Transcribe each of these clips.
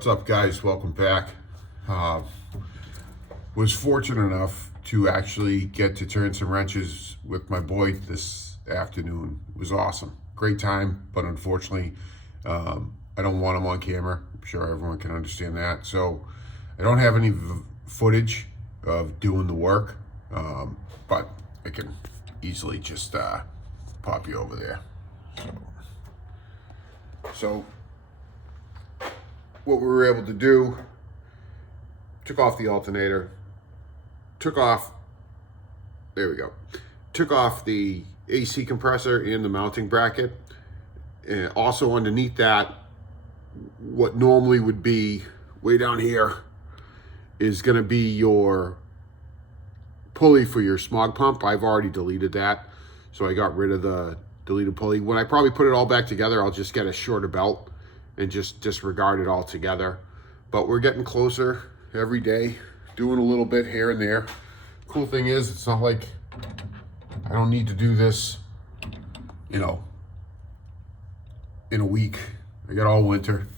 What's up, guys? Welcome back. Was fortunate enough to actually get to turn some wrenches with my boy this afternoon. It was awesome. Great time, but unfortunately, I don't want him on camera. I'm sure everyone can understand that. So I don't have any footage of doing the work, but I can easily just pop you over there. So what we were able to do, took off the alternator, took off the AC compressor and the mounting bracket. And also underneath that, what normally would be way down here is going to be your pulley for your Smog pump. I've already deleted that, so I got rid of the deleted pulley. When I probably put it all back together, I'll just get a shorter belt and just disregard it all together. But we're getting closer every day, doing a little bit here and there. Cool thing is, it's not like I don't need to do this, in a week. I got all winter.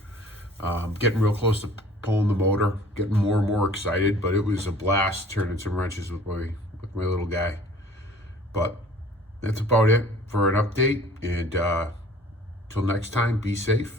Getting real close to pulling the motor, getting more and more excited, but it was a blast turning some wrenches with my little guy. But that's about it for an update, and till next time, be safe.